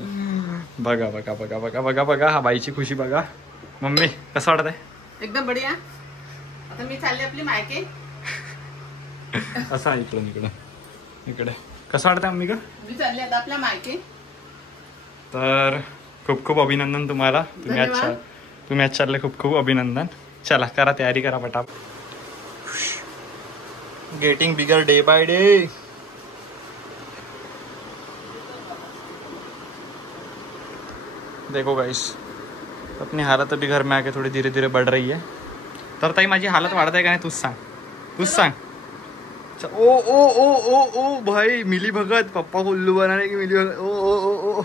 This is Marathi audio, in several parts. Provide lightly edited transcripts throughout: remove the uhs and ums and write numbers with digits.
बघा बघा बघा बघा बघा बघा हा बाईची खुशी बघा. मम्मी कसं वाटत आहे? एकदम बढिया. आता मी चालले आपली मायके. असं इकडून इकडं इकडे कसं वाटतंय मम्मी का? मी चालले आता आपल्या मायके. तर खूप खूप अभिनंदन तुम्हाला. तुम्ही आज चालले, खूप खूप अभिनंदन. चला करा तयारी करा पटाप. Getting bigger day by day. देखो गाइस, अपनी हालत अभी घर में आके थोड़ी धीरे धीरे बढ़ रही है. तर ताई माझी हालत वाढत आहे का नाही तूच सांग, तूच सांग. ओ ओ ओ ओ ओ भाई मिली भगत, पप्पा को उल्लू बनाने की मिली भगत. ओ ओ ओ ओ.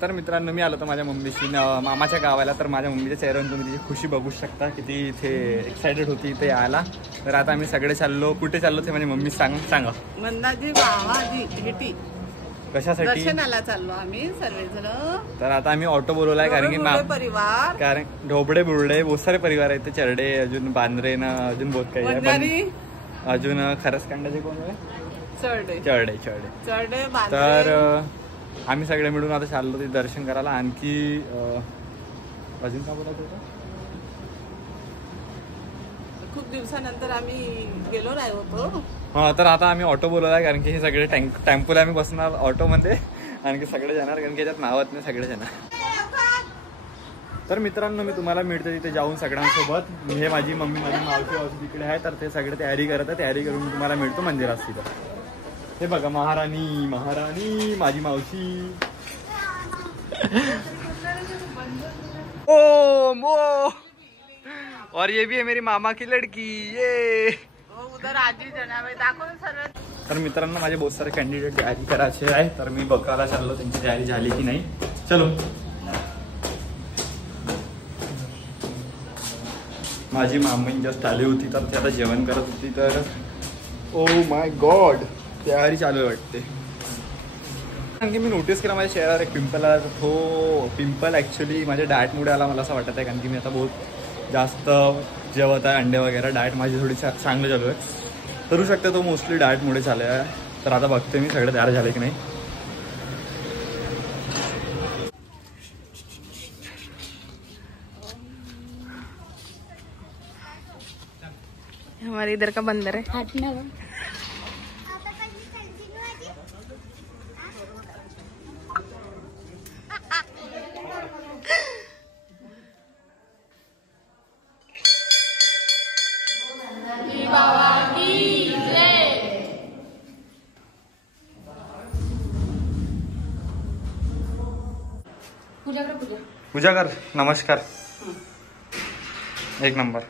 तर मित्रांनो मी आलो तर माझ्या मम्मीशी मामाच्या गावाला. तर माझ्या मम्मीच्या चेहऱ्यावरून तुम्ही तिची खुशी बघू शकता, किती इथे एक्साइटेड होती इथे यायला. तर आता आम्ही सगळे चाललो. कुठे चाललो ते माझी मम्मी सांगा. मंदाजी मामाजी भेटी कशासाठी? दर्शनाला चाललो आम्ही सर्वजण. तर आता आम्ही ऑटो बोलवलाय कारण की परिवार, कारण ढोबळे बुरडे बहुत सारे परिवार आहेत. चरडे अजून बांद्रे ना अजून बहुत काही आहे. अजून खरसकांडाचे कोण आहे? चरडे चरडे चरडे चरडे. तर आम्ही सगळे मिळून आता चाललो ते दर्शन करायला. आणखी अजून का बोलायचं होतं? खूप दिवसानंतर आम्ही गेलो नाही होतो. हा, तर आता आम्ही ऑटो बोलवलाय कारण की हे सगळे टेम्पोला आम्ही बसणार ऑटो मध्ये. आणखी सगळे जाणार कारण की याच्यात नावात नाही सगळे जाणार. तर मित्रांनो मी तुम्हाला मिळते तिथे जाऊन सगळ्यांसोबत. हे माझी मम्मी माझी मावशी तिकडे आहे. तर ते सगळे तयारी करत आहे. तयारी करून मी तुम्हाला मिळतो मंदिरात तिथं. हे बघा महाराणी महाराणी माझी मावशी. ओ मो. और ये भी है मेरी मामा की लड़की. ये उधर आजी जनावे दाखव सर्व. तर मित्रांनो माझे बहुत सारे कॅन्डिडेट तयारी करायचे आहे. तर मी बघायला चाललो त्यांची तयारी झाली की नाही. चलो. माझी मामी जस्ट आली होती तर ती आता जेवण करत होती. तर ओ माय गॉड तयारी चालू वाटते. कारण की मी नोटीस केला माझ्या चेहऱ्यावर एक पिंपल आला. तो पिंपल ॲक्च्युली माझ्या डाएटमुळे आला मला असं वाटत आहे. कारण की मी आता बहुत जास्त जेवत आहे अंडे वगैरे. डाएट माझी थोडी चांगलं चालू आहे. करू शकते तो मोस्टली डाएटमुळे चालू आहे. तर आता बघते मी सगळे तयार झाले की नाही. हमारे इधर का बंदर है. पूजा कर. नमस्कार. एक नंबर.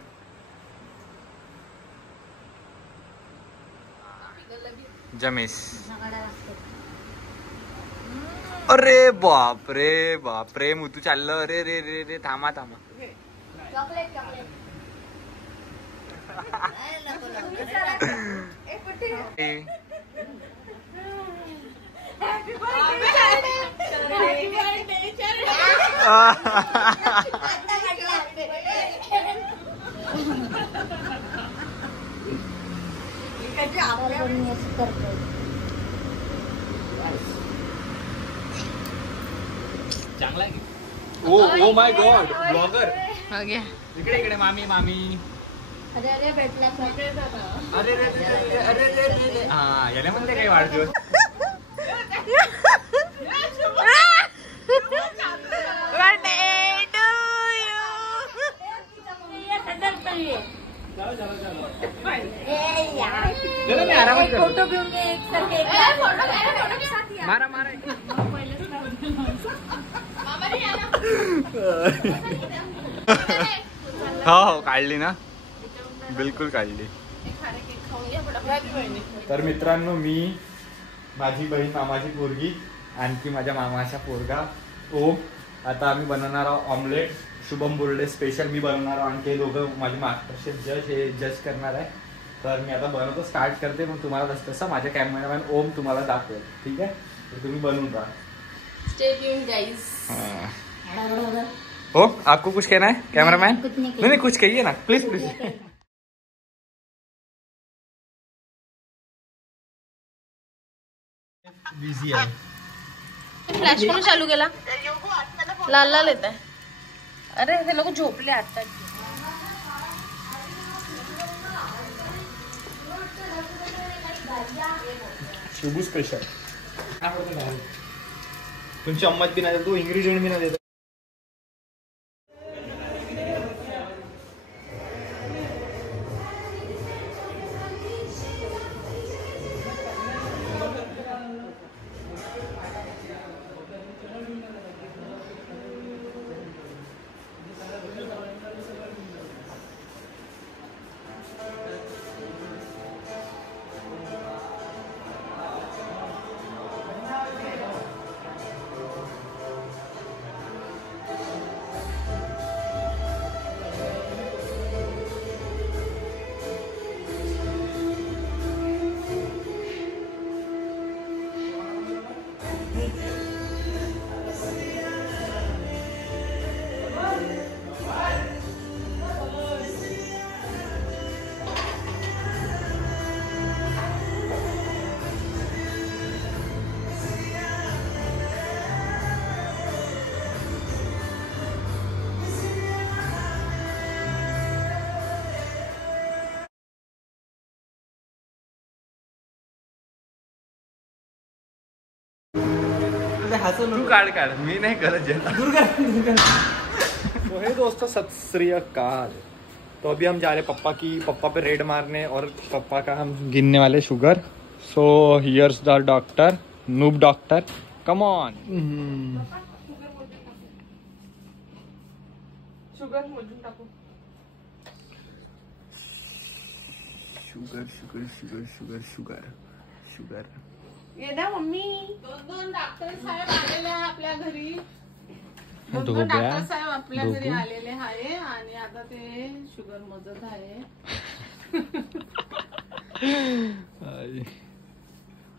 जमेश. अरे बाप रे मुतू चाललं. रे रे रे रे थांबा थांबा. चांगला आहे. Oh my God blogger. इकडे इकडे मामी मामी. अरे अरे भेटला. अरे रे अरे रे. हा याला म्हणते काही वाढदिवस. फोटो घेऊन मारा मारा. हो काढली ना, बिलकुल काढली. तर मित्रांनो मी माझी बहीण मामाची पोरगी आणखी माझ्या मामाचा पोरगा ओम. आता आम्ही बनवणार आहोत ऑमलेट. शुभम बुर्डे स्पेशल मी बनवणार आहोत. आणखी दोघं माझे मास्टरशेफ जज हे जज करणार आहे. तर मी आता बनवतो स्टार्ट करते. मग तुम्हाला तसं माझ्या कॅमेरामॅन ओम तुम्हाला दाखवेल. ठीक आहे. तर तुम्ही बनवून राहा. Stay tuned guys. हो आपको कुछ कहना है कैमरामैन? नहीं कुछ कहिए ना प्लीज प्लीज. बिजी आहे. फ्लॅश करून चालू केला. लाल लाल येत आहे. अरे हे लोक झोपले आता. शुगू स्पेशल. तुमची अम्मत बी नाही, तू इंग्रेडियंट बी नाही देत. तू काढ काढ, मी नहीं करत. तो है दोस्तों, सत श्री अकाल. तो अभी हम जा रहे पप्पा पे रेड मारने और पप्पा का हम गिनने वाले sugar. So here's the doctor, noob doctor, come on. Sugar मोजून टाकू. Sugar sugar sugar sugar sugar sugar. ये ना मम्मी, दोन डॉक्टर साहेब आलेले आहे आपल्या घरी. दोन धोब्या, डॉक्टर साहेब आपल्या घरी धोबू. आलेले आहे आणि आता ते शुगर मोजत आहे.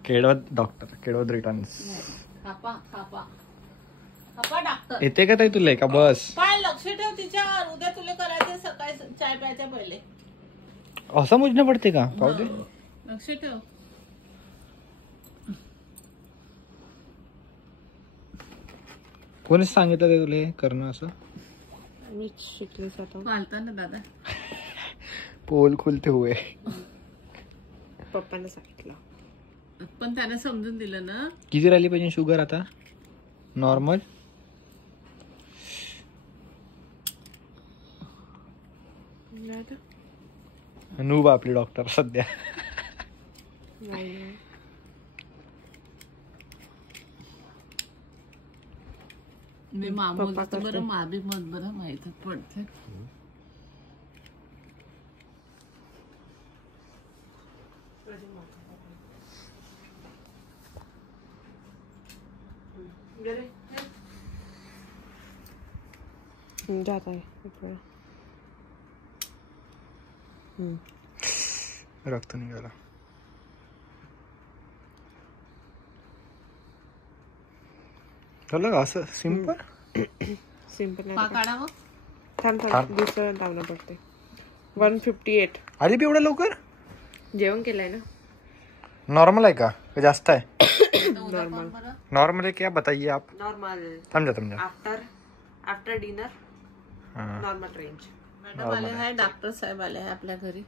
केळवत डॉक्टर, केळवत रिटर्न्स. खापा खापा खापा डॉक्टर. येते का ताई तुला का बस? काय लक्ष ठेव तिच्यावर, उद्या तुला करायचे सकाळी चाय प्यायच्या पहिले. असं मोजणं पडते का? पाहू दे. लक्ष ठेव. कोणीच सांगितलं ते तुला करणं असं? मीच शिकले चालतं ना दादा. पोल खुलते हुए. पप्पाने सांगितलं पण त्याने समजून दिलं ना. किती राहिली पाहिजे शुगर आता? नॉर्मल नूब आपली डॉक्टर सध्या. मी मामूल बरं माबी मत बरं माहित पडते. जाता है रक्त निघाला. झालं का असं सिंपल? सिंपल काढावं. दुसरं लावणं पडते. 158. आली बी एवढं लवकर? जेवण केलंय ना. नॉर्मल है का जास्त है? नॉर्मल नॉर्मल है क्या बताइए आप. नॉर्मल समझा after dinner normal range. Madam आले आहे, डॉक्टर साहेब आले आहे आपल्या घरी.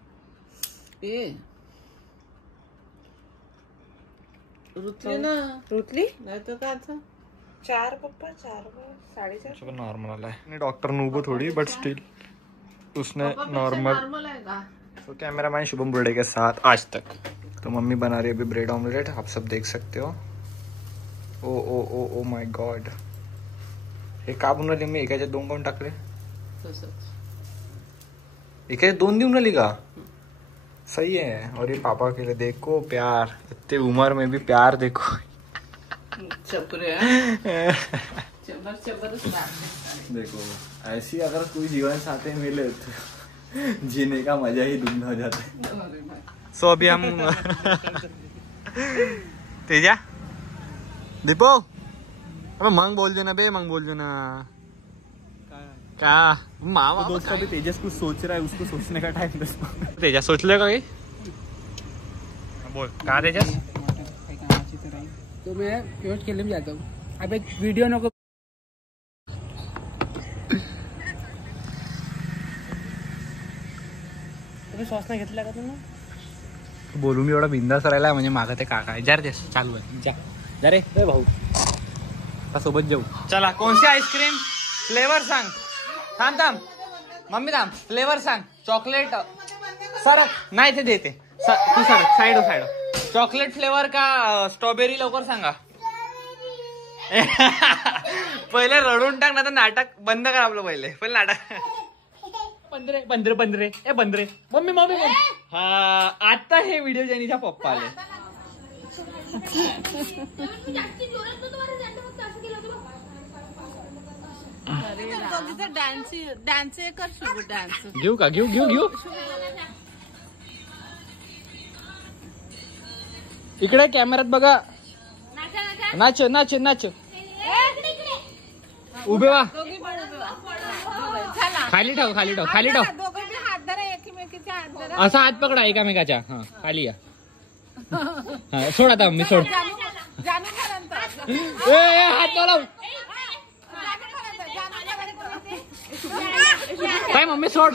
रुतली ना. रुतली नाही तर का आता 4 पप्पा 4 4.5 नॉर्मल है. डॉक्टर नूबो थोड़ी बट स्टिल उसने नॉर्मल है का. तो कैमरामैन शुभम बुर्डे के साथ आज तक. तो मम्मी बना रही है अभी ब्रेड ऑमलेट, आप सब देख सकते हो. ओ ओ ओ ओ माय गॉड. हे का बनवले मी? एकाच्या 2 काऊन टाकले? एकाच्या 2 देऊन राहिली का? सही है. और ये पापा के लिए देखो प्यार, इतने उम्र में भी प्यार देखो. चपरे चबर देखो ऐसी अगर कोई जीवन साथी मिले तो जीने का मजा ही दुगना हो जाता है. सो अभी हम तेजा दीपो अबे मंग बोल देना बे, मंग बोल देना क्या मामा. तो दोस्तों अभी तेजस कुछ सोच रहा है, उसको सोचने का टाइम दे. तेजस सोच लेगा कहीं. बोल कहाँ तेजस? तो मैं पेमेंट खेलने में जाता हूँ. अबे वीडियो नको तुम्ही श्वास नाही घेतला का तुम्ही बोलू मी एवढा बिंदास राहिला म्हणजे मागं ते काका आहे. जा रे चालू आहे जा रे भाऊ सोबत जाऊ. चला कोणती आईस्क्रीम फ्लेवर सांग. थांब मम्मी थांब फ्लेवर सांग. चॉकलेट सर नाही ते देते तू सर साइड चॉकलेट फ्लेवर का स्ट्रॉबेरी लवकर सांगा. पहिले रडून टाक ना तर नाटक बंद कर आपलं पहिले नाटक. पंधरे ए पंधरे मम्मी हा आता हे व्हिडिओ जेनीच्या पप्पा आले. डान्स कर शुभ डान्स घेऊ का घेऊ इकडे कॅमेऱ्यात बघा. नाच उभे वा. खाली ठेव असा हात पकडा एकामेकाच्या. हा खाली या. हा सोड आता मी सोड. हात बोलाव काय मम्मी सोड